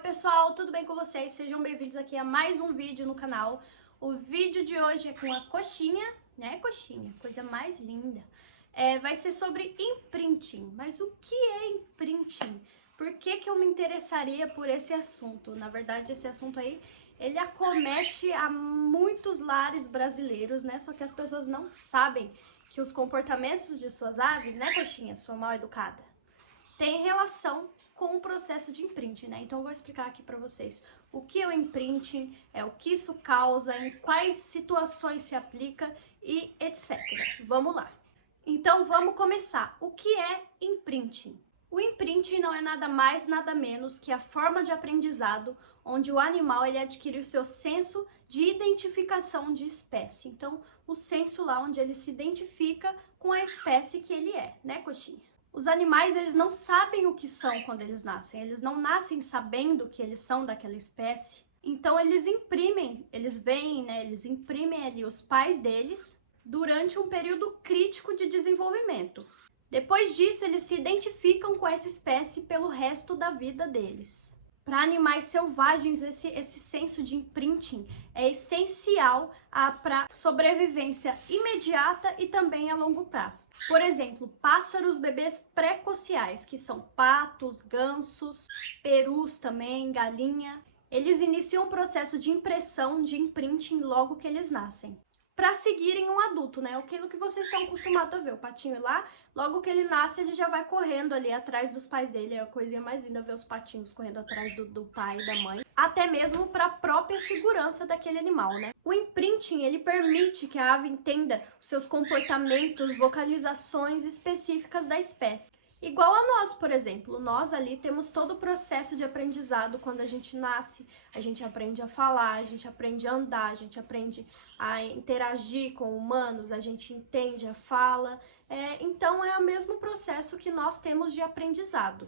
pessoal, tudo bem com vocês? Sejam bem-vindos aqui a mais um vídeo no canal. O vídeo de hoje é com a coxinha, né, coxinha? Coisa mais linda. Vai ser sobre imprinting. Mas o que é imprinting? Por que eu me interessaria por esse assunto? Na verdade, esse assunto aí, ele acomete a muitos lares brasileiros, né? Só que as pessoas não sabem que os comportamentos de suas aves, né, coxinha, sua mal educada, tem relação com o processo de imprinting, né? Então eu vou explicar aqui para vocês o que é o imprinting, o que isso causa, em quais situações se aplica e etc. Vamos lá. Então vamos começar. O que é imprinting? O imprinting não é nada mais, nada menos que a forma de aprendizado onde o animal ele adquire o seu senso de identificação de espécie. Então, o senso lá onde ele se identifica com a espécie que ele é, né, coxinha? Os animais, eles não sabem o que são quando eles nascem. Eles não nascem sabendo que eles são daquela espécie. Então, eles imprimem, eles veem, né? Eles imprimem ali os pais deles durante um período crítico de desenvolvimento. Depois disso, eles se identificam com essa espécie pelo resto da vida deles. Para animais selvagens, esse senso de imprinting é essencial para sobrevivência imediata e também a longo prazo. Por exemplo, pássaros bebês precociais, que são patos, gansos, perus também, galinha. Eles iniciam o processo de impressão de imprinting logo que eles nascem, para seguirem um adulto, né? Aquilo que vocês estão acostumados a ver. O patinho lá, logo que ele nasce, ele já vai correndo ali atrás dos pais dele. É a coisinha mais linda ver os patinhos correndo atrás do pai e da mãe. Até mesmo para a própria segurança daquele animal, né? O imprinting, ele permite que a ave entenda os seus comportamentos, vocalizações específicas da espécie. Igual a nós, por exemplo, nós ali temos todo o processo de aprendizado quando a gente nasce, a gente aprende a falar, a gente aprende a andar, a gente aprende a interagir com humanos, a gente entende a fala, então é o mesmo processo que nós temos de aprendizado.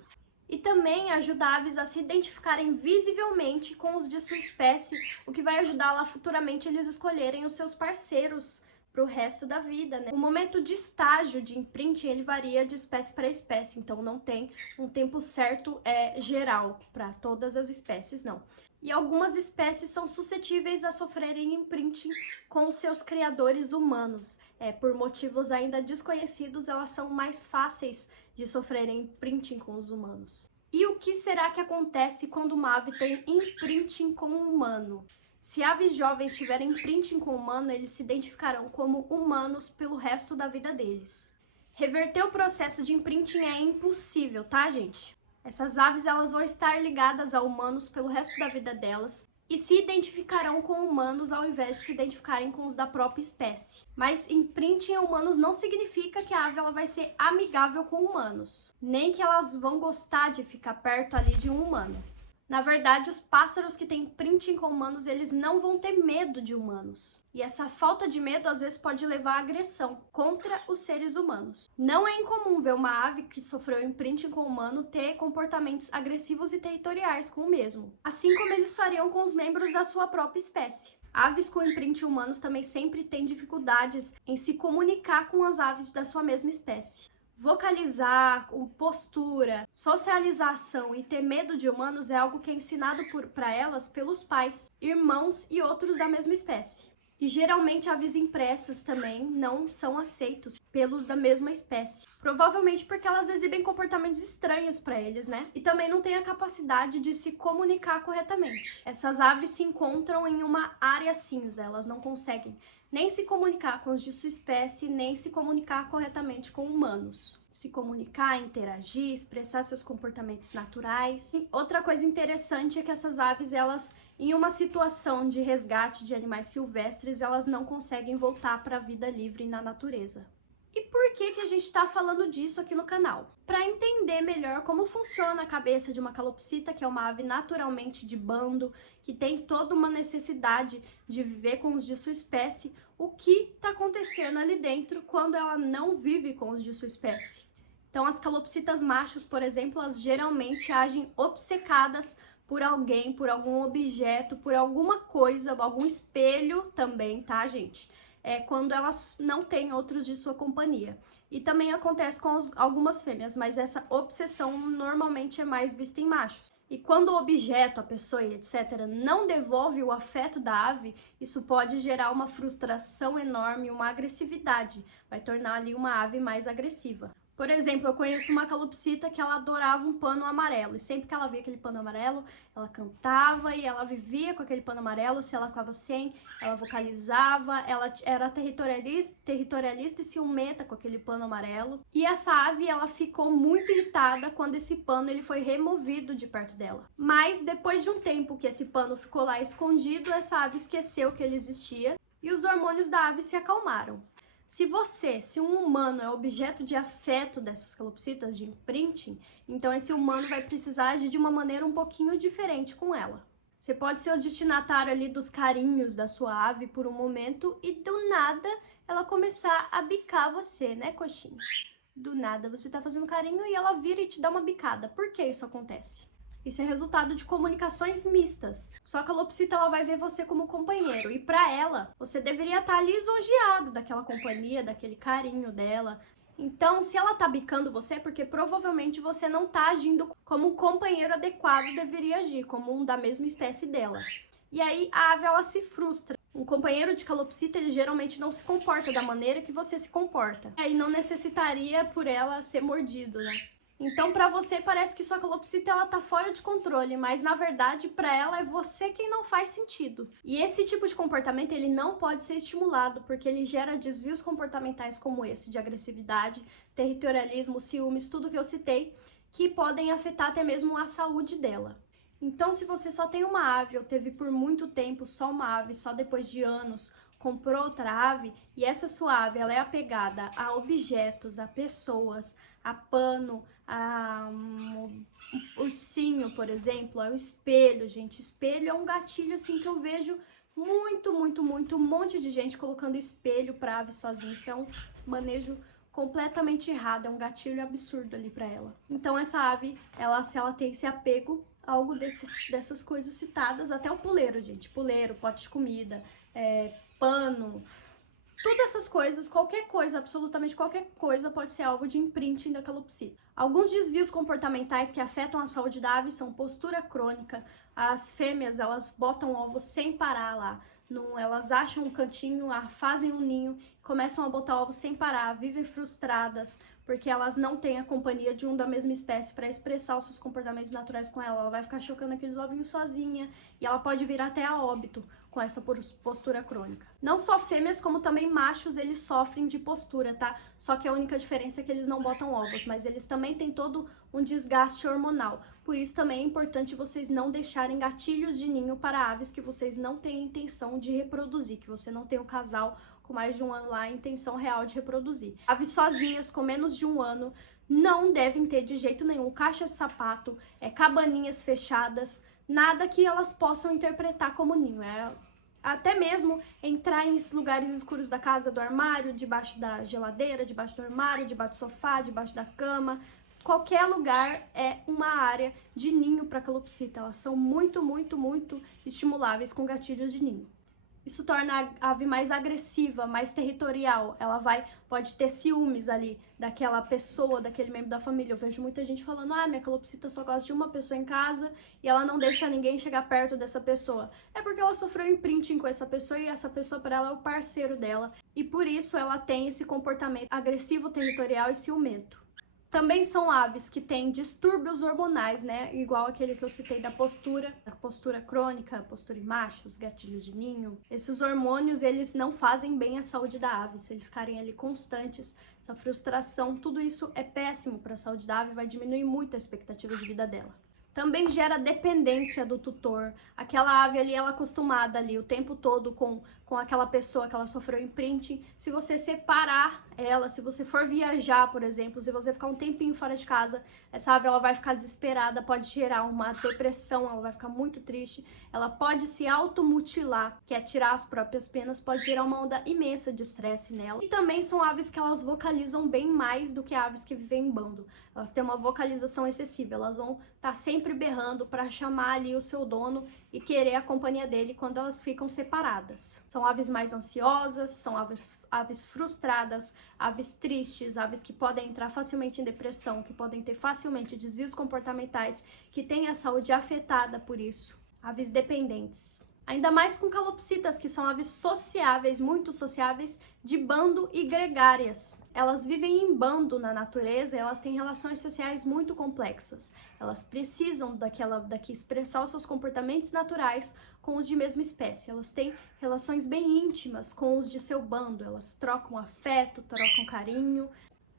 E também ajuda aves a se identificarem visivelmente com os de sua espécie, o que vai ajudar lá futuramente eles escolherem os seus parceiros para o resto da vida, né? O momento de estágio de imprinting, ele varia de espécie para espécie, então não tem um tempo certo geral para todas as espécies, não. E algumas espécies são suscetíveis a sofrerem imprinting com os seus criadores humanos. Por motivos ainda desconhecidos, elas são mais fáceis de sofrerem imprinting com os humanos. E o que será que acontece quando uma ave tem imprinting com um humano? Se aves jovens tiverem imprinting com humano, eles se identificarão como humanos pelo resto da vida deles. Reverter o processo de imprinting é impossível, tá, gente? Essas aves elas vão estar ligadas a humanos pelo resto da vida delas e se identificarão com humanos ao invés de se identificarem com os da própria espécie. Mas imprinting em humanos não significa que a ave ela vai ser amigável com humanos, nem que elas vão gostar de ficar perto ali de um humano. Na verdade, os pássaros que têm imprinting com humanos, eles não vão ter medo de humanos. E essa falta de medo, às vezes, pode levar à agressão contra os seres humanos. Não é incomum ver uma ave que sofreu imprinting com humano ter comportamentos agressivos e territoriais com o mesmo, assim como eles fariam com os membros da sua própria espécie. Aves com imprinting humanos também sempre têm dificuldades em se comunicar com as aves da sua mesma espécie. Vocalizar, postura, socialização e ter medo de humanos é algo que é ensinado para elas pelos pais, irmãos e outros da mesma espécie. E geralmente aves impressas também não são aceitos pelos da mesma espécie. Provavelmente porque elas exibem comportamentos estranhos para eles, né? E também não têm a capacidade de se comunicar corretamente. Essas aves se encontram em uma área cinza, elas não conseguem nem se comunicar com os de sua espécie, nem se comunicar corretamente com humanos. Se comunicar, interagir, expressar seus comportamentos naturais. E outra coisa interessante é que essas aves, elas, em uma situação de resgate de animais silvestres, elas não conseguem voltar para a vida livre na natureza. E por que a gente está falando disso aqui no canal? Para entender melhor como funciona a cabeça de uma calopsita, que é uma ave naturalmente de bando, que tem toda uma necessidade de viver com os de sua espécie, o que está acontecendo ali dentro quando ela não vive com os de sua espécie. Então, as calopsitas machos, por exemplo, elas geralmente agem obcecadas por alguém, por algum objeto, por alguma coisa, algum espelho também, tá, gente? Quando elas não têm outros de sua companhia. E também acontece com algumas fêmeas, mas essa obsessão normalmente é mais vista em machos. E quando o objeto, a pessoa e etc. não devolve o afeto da ave, isso pode gerar uma frustração enorme, uma agressividade, vai tornar ali uma ave mais agressiva. Por exemplo, eu conheço uma calopsita que ela adorava um pano amarelo, e sempre que ela via aquele pano amarelo, ela cantava e ela vivia com aquele pano amarelo. Se ela ficava sem, ela vocalizava, ela era territorialista e ciumenta com aquele pano amarelo. E essa ave, ela ficou muito irritada quando esse pano ele foi removido de perto dela. Mas depois de um tempo que esse pano ficou lá escondido, essa ave esqueceu que ele existia e os hormônios da ave se acalmaram. Se um humano é objeto de afeto dessas calopsitas, de imprinting, então esse humano vai precisar agir de uma maneira um pouquinho diferente com ela. Você pode ser o destinatário ali dos carinhos da sua ave por um momento e do nada ela começar a bicar você, né, coxinha? Do nada você tá fazendo carinho e ela vira e te dá uma bicada. Por que isso acontece? Isso é resultado de comunicações mistas. Só que a calopsita ela vai ver você como companheiro e para ela você deveria estar ali lisonjeado daquela companhia, daquele carinho dela. Então, se ela tá bicando você, é porque provavelmente você não tá agindo como um companheiro adequado deveria agir, como um da mesma espécie dela. E aí a ave ela se frustra. Um companheiro de calopsita ele geralmente não se comporta da maneira que você se comporta. E aí não necessitaria por ela ser mordido, né? Então, para você, parece que sua calopsita ela tá fora de controle, mas na verdade, para ela é você quem não faz sentido. E esse tipo de comportamento ele não pode ser estimulado, porque ele gera desvios comportamentais como esse, de agressividade, territorialismo, ciúmes, tudo que eu citei, que podem afetar até mesmo a saúde dela. Então, se você só tem uma ave, ou teve por muito tempo só uma ave, só depois de anos comprou outra ave, e essa sua ave ela é apegada a objetos, a pessoas, a pano, a um ursinho, por exemplo, ao espelho, gente. Espelho é um gatilho assim que eu vejo muito, um monte de gente colocando espelho pra ave sozinha. Isso é um manejo completamente errado, é um gatilho absurdo ali pra ela. Então essa ave, se ela tem esse apego a algo dessas coisas citadas, até o puleiro, gente. Puleiro, pote de comida, pano, todas essas coisas, qualquer coisa, absolutamente qualquer coisa pode ser alvo de imprinting da calopsita. Alguns desvios comportamentais que afetam a saúde da ave são postura crônica. As fêmeas, elas botam ovos sem parar lá. Elas acham um cantinho, fazem um ninho, começam a botar ovos sem parar, vivem frustradas, porque elas não têm a companhia de um da mesma espécie para expressar os seus comportamentos naturais com ela. Ela vai ficar chocando aqueles ovinhos sozinha e ela pode vir até a óbito com essa postura crônica. Não só fêmeas, como também machos, eles sofrem de postura, tá? Só que a única diferença é que eles não botam ovos, mas eles também têm todo um desgaste hormonal. Por isso também é importante vocês não deixarem gatilhos de ninho para aves que vocês não têm intenção de reproduzir, que você não tem um casal com mais de um ano lá a intenção real de reproduzir. Aves sozinhas com menos de um ano não devem ter de jeito nenhum caixa de sapato, cabaninhas fechadas, nada que elas possam interpretar como ninho. Até mesmo entrar em lugares escuros da casa, do armário, debaixo da geladeira, debaixo do armário, debaixo do sofá, debaixo da cama. Qualquer lugar é uma área de ninho para calopsita. Elas são muito estimuláveis com gatilhos de ninho. Isso torna a ave mais agressiva, mais territorial. Ela pode ter ciúmes ali daquela pessoa, daquele membro da família. Eu vejo muita gente falando, minha calopsita só gosta de uma pessoa em casa e ela não deixa ninguém chegar perto dessa pessoa. É porque ela sofreu imprinting com essa pessoa e essa pessoa para ela é o parceiro dela. E por isso ela tem esse comportamento agressivo, territorial e ciumento. Também são aves que têm distúrbios hormonais, né? Igual aquele que eu citei da postura crônica, postura em machos, gatilhos de ninho. Esses hormônios, eles não fazem bem à saúde da ave. Se eles ficarem ali constantes, essa frustração, tudo isso é péssimo para a saúde da ave, vai diminuir muito a expectativa de vida dela. Também gera dependência do tutor. Aquela ave ali, ela é acostumada ali o tempo todo com aquela pessoa que ela sofreu imprinting. Se você separar ela, se você for viajar, por exemplo, se você ficar um tempinho fora de casa, essa ave ela vai ficar desesperada, pode gerar uma depressão, ela vai ficar muito triste. Ela pode se automutilar, que é tirar as próprias penas, pode gerar uma onda imensa de estresse nela. E também são aves que elas vocalizam bem mais do que aves que vivem em bando. Elas têm uma vocalização excessiva, elas vão estar sempre berrando para chamar ali o seu dono e querer a companhia dele quando elas ficam separadas. São São aves mais ansiosas, são aves frustradas, aves tristes, aves que podem entrar facilmente em depressão, que podem ter facilmente desvios comportamentais, que têm a saúde afetada por isso. Aves dependentes. Ainda mais com calopsitas, que são aves sociáveis, muito sociáveis, de bando e gregárias. Elas vivem em bando na natureza e elas têm relações sociais muito complexas. Elas precisam daqui expressar os seus comportamentos naturais com os de mesma espécie. Elas têm relações bem íntimas com os de seu bando. Elas trocam afeto, trocam carinho.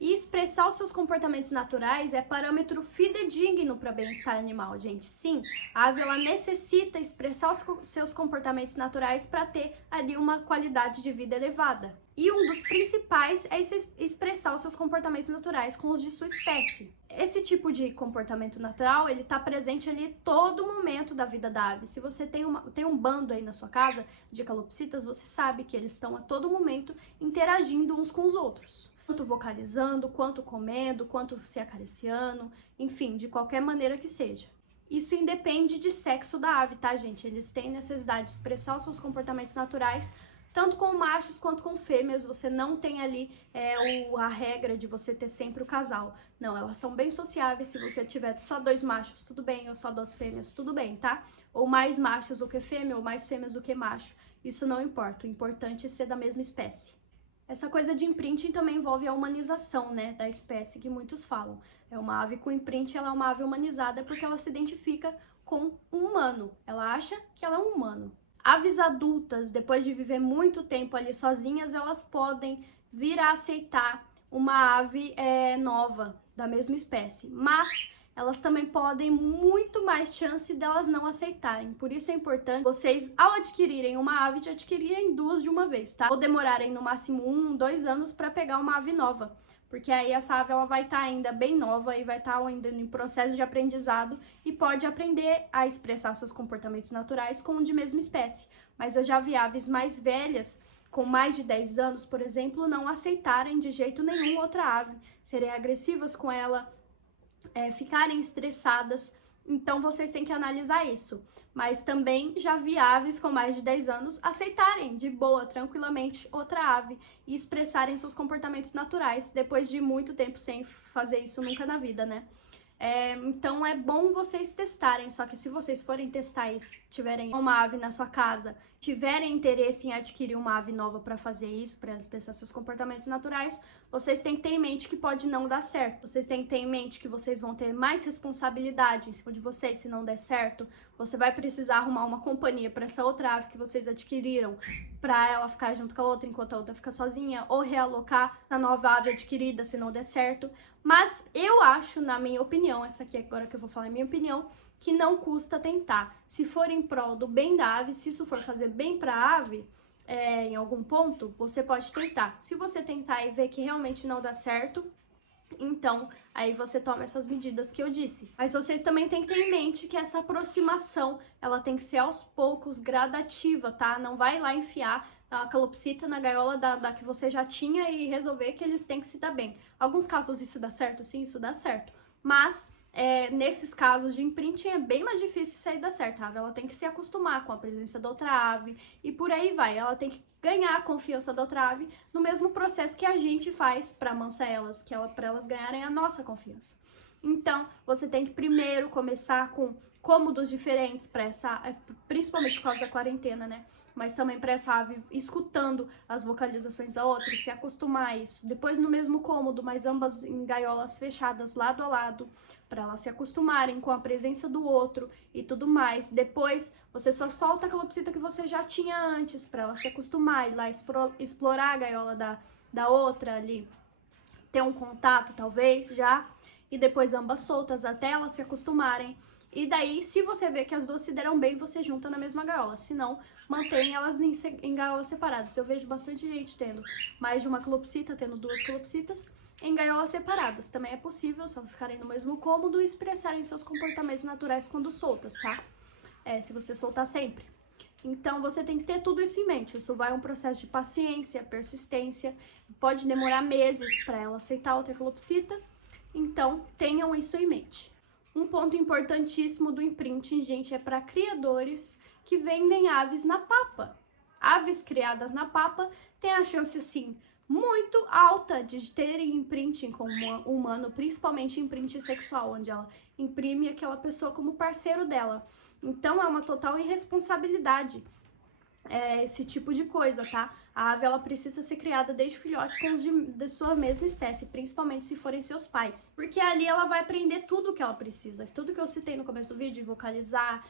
E expressar os seus comportamentos naturais é parâmetro fidedigno para bem-estar animal, gente. Sim, a ave ela necessita expressar os seus comportamentos naturais para ter ali uma qualidade de vida elevada. E um dos principais é expressar os seus comportamentos naturais com os de sua espécie. Esse tipo de comportamento natural, ele está presente ali todo momento da vida da ave. Se você tem um bando aí na sua casa de calopsitas, você sabe que eles estão a todo momento interagindo uns com os outros. Quanto vocalizando, quanto comendo, quanto se acariciando, enfim, de qualquer maneira que seja. Isso independe de sexo da ave, tá, gente? Eles têm necessidade de expressar os seus comportamentos naturais, tanto com machos quanto com fêmeas. Você não tem ali a regra de você ter sempre o casal. Não, elas são bem sociáveis. Se você tiver só 2 machos, tudo bem, ou só 2 fêmeas, tudo bem, tá? Ou mais machos do que fêmea, ou mais fêmeas do que macho. Isso não importa, o importante é ser da mesma espécie. Essa coisa de imprinting também envolve a humanização, né, da espécie, que muitos falam. É uma ave com imprinting, ela é uma ave humanizada porque ela se identifica com um humano. Ela acha que ela é um humano. Aves adultas, depois de viver muito tempo ali sozinhas, elas podem vir a aceitar uma ave nova, da mesma espécie. Mas elas também podem muito mais chance delas não aceitarem. Por isso é importante vocês, ao adquirirem uma ave, de adquirirem 2 de uma vez, tá? Ou demorarem no máximo 1, 2 anos para pegar uma ave nova. Porque aí essa ave ela vai estar ainda bem nova e vai estar ainda em processo de aprendizado e pode aprender a expressar seus comportamentos naturais com o de mesma espécie. Mas eu já vi aves mais velhas, com mais de 10 anos, por exemplo, não aceitarem de jeito nenhum outra ave, serem agressivas com ela, ficarem estressadas. Então vocês têm que analisar isso. Mas também já vi aves com mais de 10 anos aceitarem de boa, tranquilamente, outra ave e expressarem seus comportamentos naturais depois de muito tempo sem fazer isso nunca na vida, né? Então é bom vocês testarem, só que se vocês forem testar isso, tiverem uma ave na sua casa, tiverem interesse em adquirir uma ave nova para fazer isso, para expressar seus comportamentos naturais, vocês têm que ter em mente que pode não dar certo. Vocês têm que ter em mente que vocês vão ter mais responsabilidade em cima de vocês se não der certo. Você vai precisar arrumar uma companhia para essa outra ave que vocês adquiriram, para ela ficar junto com a outra enquanto a outra fica sozinha, ou realocar a nova ave adquirida se não der certo. Mas eu acho, na minha opinião, essa aqui agora que eu vou falar é minha opinião, que não custa tentar. Se for em prol do bem da ave, se isso for fazer bem para a ave, em algum ponto, você pode tentar. Se você tentar e ver que realmente não dá certo, então aí você toma essas medidas que eu disse. Mas vocês também têm que ter em mente que essa aproximação, ela tem que ser aos poucos, gradativa, tá? Não vai lá enfiar a calopsita na gaiola da que você já tinha e resolver que eles têm que se dar bem. Alguns casos isso dá certo, sim, isso dá certo. Mas nesses casos de imprinting é bem mais difícil isso aí dar certo. A ave ela tem que se acostumar com a presença da outra ave e por aí vai. Ela tem que ganhar a confiança da outra ave no mesmo processo que a gente faz para amansar elas, que é para elas ganharem a nossa confiança. Então, você tem que primeiro começar com cômodos diferentes para principalmente por causa da quarentena, né? Mas também para essa ave escutando as vocalizações da outra, se acostumar a isso. Depois no mesmo cômodo, mas ambas em gaiolas fechadas, lado a lado, para elas se acostumarem com a presença do outro e tudo mais. Depois você só solta a calopsita que você já tinha antes, para ela se acostumar, ir lá explorar a gaiola da outra ali, ter um contato talvez já, e depois ambas soltas até elas se acostumarem. E daí, se você vê que as 2 se deram bem, você junta na mesma gaiola. Se não, mantém elas em gaiolas separadas. Eu vejo bastante gente tendo mais de uma calopsita, tendo 2 calopsitas em gaiolas separadas. Também é possível, só ficarem no mesmo cômodo e expressarem seus comportamentos naturais quando soltas, tá? Se você soltar sempre. Então, você tem que ter tudo isso em mente. Isso vai um processo de paciência, persistência. Pode demorar meses para ela aceitar outra calopsita. Então, tenham isso em mente. Um ponto importantíssimo do imprinting, gente, é para criadores que vendem aves na papa. Aves criadas na papa têm a chance, assim, muito alta de terem imprinting com o humano, principalmente imprinting sexual, onde ela imprime aquela pessoa como parceiro dela. Então é uma total irresponsabilidade esse tipo de coisa, tá? A ave, ela precisa ser criada desde filhote com os de sua mesma espécie, principalmente se forem seus pais. Porque ali ela vai aprender tudo o que ela precisa. Tudo que eu citei no começo do vídeo, vocalizar,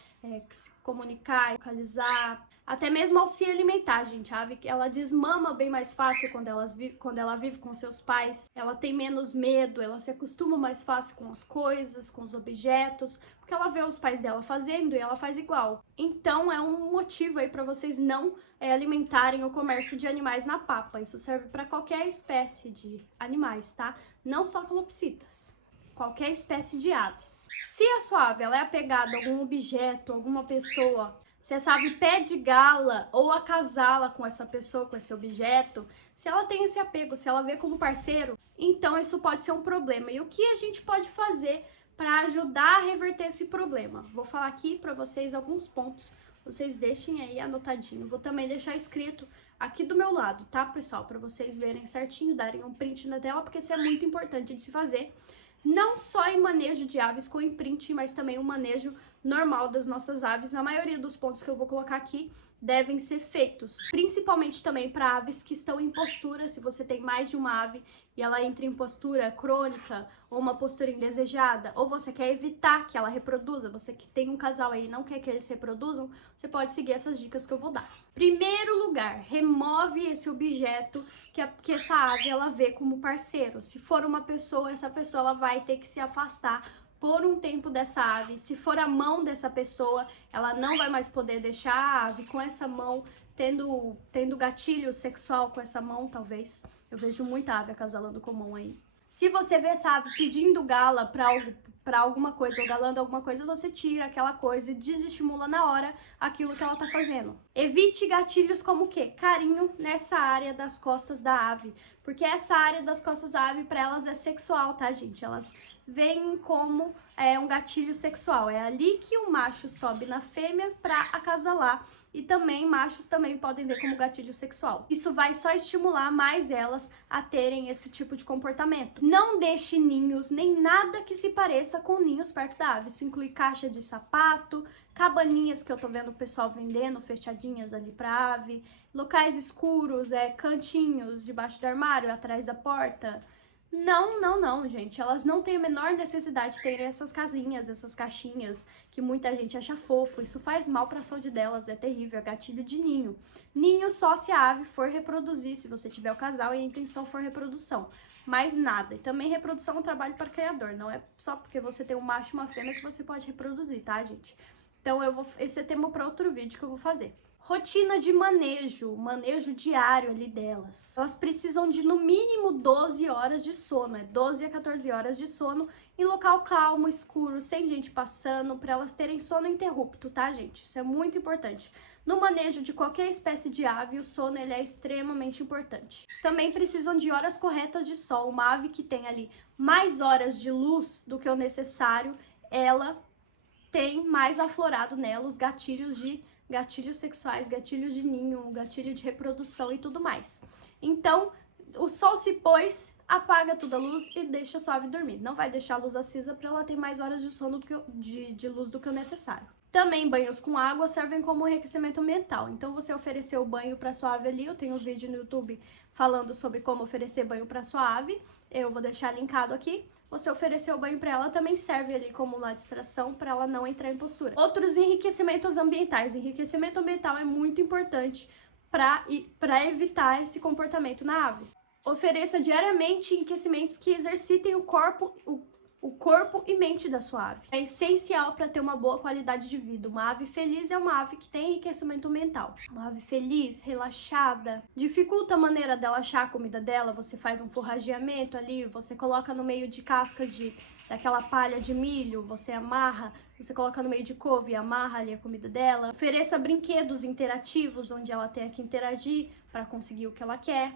se comunicar, vocalizar, até mesmo ao se alimentar, gente. A ave, ela desmama bem mais fácil quando ela vive com seus pais. Ela tem menos medo, ela se acostuma mais fácil com as coisas, com os objetos, porque ela vê os pais dela fazendo e ela faz igual. Então é um motivo aí para vocês não alimentarem o comércio de animais na papa. Isso serve para qualquer espécie de animais, tá? Não só calopsitas. Qualquer espécie de aves. Se a sua ave ela é apegada a algum objeto, alguma pessoa, se essa ave pede gala ou acasala com essa pessoa, com esse objeto, se ela tem esse apego, se ela vê como parceiro, então isso pode ser um problema. E o que a gente pode fazer para ajudar a reverter esse problema? Vou falar aqui para vocês alguns pontos. Vocês deixem aí anotadinho. Vou também deixar escrito aqui do meu lado, tá, pessoal? Para vocês verem certinho, darem um print na tela, porque isso é muito importante de se fazer. Não só em manejo de aves com imprinting, mas também o manejo normal das nossas aves. A maioria dos pontos que eu vou colocar aqui devem ser feitos, principalmente também para aves que estão em postura. Se você tem mais de uma ave e ela entra em postura crônica ou uma postura indesejada, ou você quer evitar que ela reproduza, você que tem um casal aí e não quer que eles reproduzam, você pode seguir essas dicas que eu vou dar. Primeiro lugar, remove esse objeto que essa ave ela vê como parceiro. Se for uma pessoa, essa pessoa ela vai ter que se afastar por um tempo dessa ave. Se for a mão dessa pessoa, ela não vai mais poder deixar a ave com essa mão, tendo gatilho sexual com essa mão, talvez. Eu vejo muita ave acasalando com mão aí. Se você vê essa ave pedindo gala para alguma coisa ou galando alguma coisa, você tira aquela coisa e desestimula na hora aquilo que ela tá fazendo. Evite gatilhos como o quê? Carinho nessa área das costas da ave, porque essa área das costas da ave para elas é sexual, tá, gente? Elas veem como um gatilho sexual. É ali que o macho sobe na fêmea para acasalar. E também machos também podem ver como gatilho sexual. Isso vai só estimular mais elas a terem esse tipo de comportamento. Não deixe ninhos nem nada que se pareça com ninhos perto da ave. Isso inclui caixa de sapato, cabaninhas que eu tô vendo o pessoal vendendo, fechadinhas ali pra ave, locais escuros, cantinhos debaixo do armário, atrás da porta. Não, gente. Elas não têm a menor necessidade de terem essas casinhas, essas caixinhas, que muita gente acha fofo. Isso faz mal para a saúde delas, é terrível, é gatilho de ninho. Ninho só se a ave for reproduzir, se você tiver o casal e a intenção for reprodução. Mais nada. E também reprodução é um trabalho para criador, não é só porque você tem um macho e uma fêmea que você pode reproduzir, tá, gente? Então esse é tema para outro vídeo que eu vou fazer. Rotina de manejo diário ali delas. Elas precisam de no mínimo 12 horas de sono, 12 a 14 horas de sono em local calmo, escuro, sem gente passando, para elas terem sono interrupto, tá, gente? Isso é muito importante. No manejo de qualquer espécie de ave, o sono ele é extremamente importante. Também precisam de horas corretas de sol. Uma ave que tem ali mais horas de luz do que o necessário, ela tem mais aflorado nela os gatilhos sexuais, gatilhos de ninho, gatilho de reprodução e tudo mais. Então, o sol se pôs, apaga toda a luz e deixa a sua ave dormir. Não vai deixar a luz acesa para ela ter mais horas de sono de luz do que o necessário. Também banhos com água servem como enriquecimento ambiental. Então, você oferecer o banho para sua ave ali, eu tenho um vídeo no YouTube falando sobre como oferecer banho para sua ave. Eu vou deixar linkado aqui. Você oferecer o banho para ela também serve ali como uma distração para ela não entrar em postura. Outros enriquecimentos ambientais. Enriquecimento ambiental é muito importante para evitar esse comportamento na ave. Ofereça diariamente enriquecimentos que exercitem o corpo e mente da sua ave. É essencial para ter uma boa qualidade de vida. Uma ave feliz é uma ave que tem enriquecimento mental. Uma ave feliz, relaxada. Dificulta a maneira dela achar a comida dela, você faz um forrageamento ali, você coloca no meio de cascas daquela palha de milho, você amarra, você coloca no meio de couve e amarra ali a comida dela. Ofereça brinquedos interativos, onde ela tenha que interagir para conseguir o que ela quer.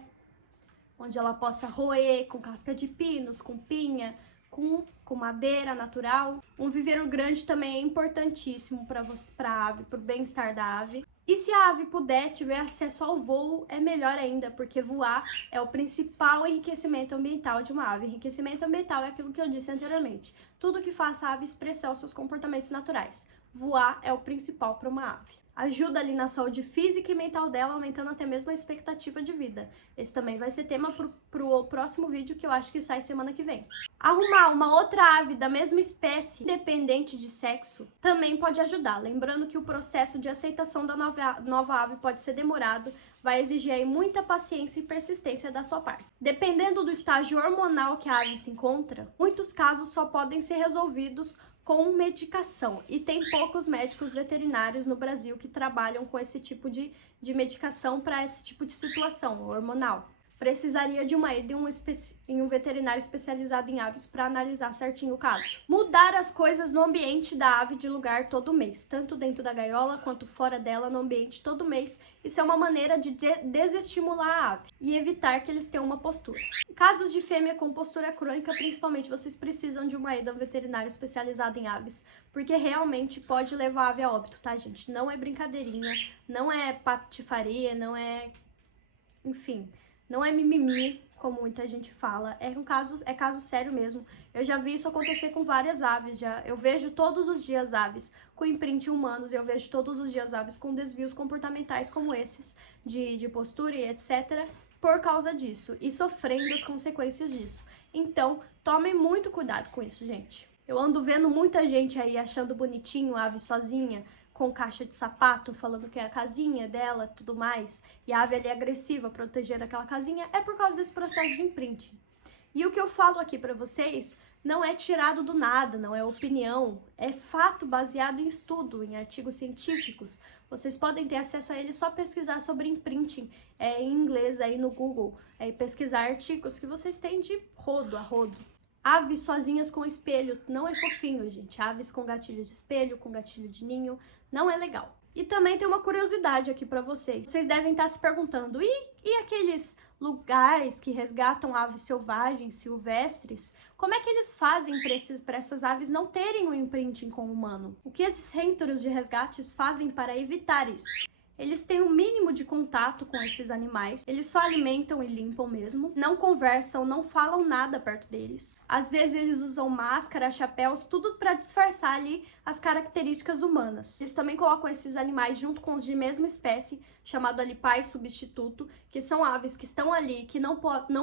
Onde ela possa roer com casca de pinos, com pinha, com madeira natural. Um viveiro grande também é importantíssimo para a ave, para o bem-estar da ave. E se a ave puder, tiver acesso ao voo, é melhor ainda, porque voar é o principal enriquecimento ambiental de uma ave. Enriquecimento ambiental é aquilo que eu disse anteriormente. Tudo que faça a ave expressar os seus comportamentos naturais. Voar é o principal para uma ave. Ajuda ali na saúde física e mental dela, aumentando até mesmo a expectativa de vida. Esse também vai ser tema pro próximo vídeo, que eu acho que sai semana que vem. Arrumar uma outra ave da mesma espécie, independente de sexo, também pode ajudar. Lembrando que o processo de aceitação da nova ave pode ser demorado, vai exigir aí muita paciência e persistência da sua parte. Dependendo do estágio hormonal que a ave se encontra, muitos casos só podem ser resolvidos com medicação. E tem poucos médicos veterinários no Brasil que trabalham com esse tipo de medicação para esse tipo de situação hormonal. Precisaria de uma ida em um veterinário especializado em aves para analisar certinho o caso. Mudar as coisas no ambiente da ave de lugar todo mês, tanto dentro da gaiola quanto fora dela, no ambiente todo mês. Isso é uma maneira de desestimular a ave e evitar que eles tenham uma postura. Casos de fêmea com postura crônica, principalmente, vocês precisam de uma ida a um veterinário especializado em aves, porque realmente pode levar a ave a óbito, tá, gente? Não é brincadeirinha, não é patifaria, não é... enfim... não é mimimi, como muita gente fala, é caso sério mesmo. Eu já vi isso acontecer com várias aves, eu vejo todos os dias aves com imprint humanos, eu vejo todos os dias aves com desvios comportamentais como esses, de postura e etc., por causa disso, e sofrendo as consequências disso. Então, tomem muito cuidado com isso, gente. Eu ando vendo muita gente aí achando bonitinho a ave sozinha, com caixa de sapato, falando que é a casinha dela, tudo mais, e a ave ali é agressiva, protegendo aquela casinha, é por causa desse processo de imprinting. E o que eu falo aqui pra vocês não é tirado do nada, não é opinião, é fato baseado em estudo, em artigos científicos. Vocês podem ter acesso a ele só pesquisar sobre imprinting em inglês aí no Google, e pesquisar artigos que vocês têm de rodo a rodo. Aves sozinhas com espelho não é fofinho, gente. Aves com gatilho de espelho, com gatilho de ninho, não é legal. E também tem uma curiosidade aqui pra vocês. Vocês devem estar se perguntando, e aqueles lugares que resgatam aves selvagens, silvestres, como é que eles fazem para essas aves não terem um imprinting com o humano? O que esses centros de resgates fazem para evitar isso? Eles têm um mínimo de contato com esses animais, eles só alimentam e limpam mesmo, não conversam, não falam nada perto deles. Às vezes eles usam máscara, chapéus, tudo para disfarçar ali as características humanas. Eles também colocam esses animais junto com os de mesma espécie, chamado ali pai substituto, que são aves que estão ali, que não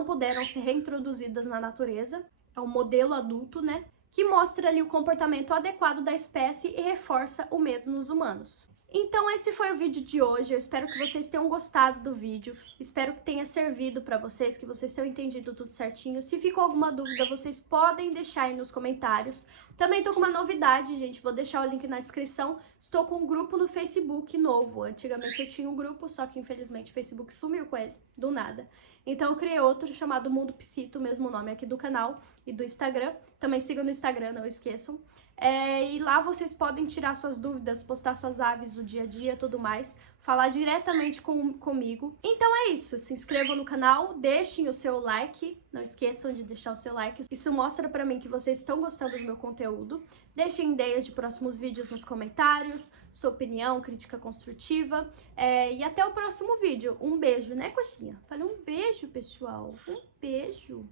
puderam ser reintroduzidas na natureza. É um modelo adulto, né? Que mostra ali o comportamento adequado da espécie e reforça o medo nos humanos. Então esse foi o vídeo de hoje, eu espero que vocês tenham gostado do vídeo, espero que tenha servido pra vocês, que vocês tenham entendido tudo certinho. Se ficou alguma dúvida, vocês podem deixar aí nos comentários. Também tô com uma novidade, gente, vou deixar o link na descrição, estou com um grupo no Facebook novo. Antigamente eu tinha um grupo, só que infelizmente o Facebook sumiu com ele, do nada. Então eu criei outro chamado Mundo Psito, o mesmo nome aqui do canal e do Instagram. Também sigam no Instagram, não esqueçam. E lá vocês podem tirar suas dúvidas, postar suas aves do dia a dia, tudo mais, falar diretamente comigo. Então é isso, se inscrevam no canal, deixem o seu like, não esqueçam de deixar o seu like, isso mostra pra mim que vocês estão gostando do meu conteúdo. Deixem ideias de próximos vídeos nos comentários, sua opinião, crítica construtiva, e até o próximo vídeo. Um beijo, né, coxinha? Falei um beijo, pessoal, um beijo.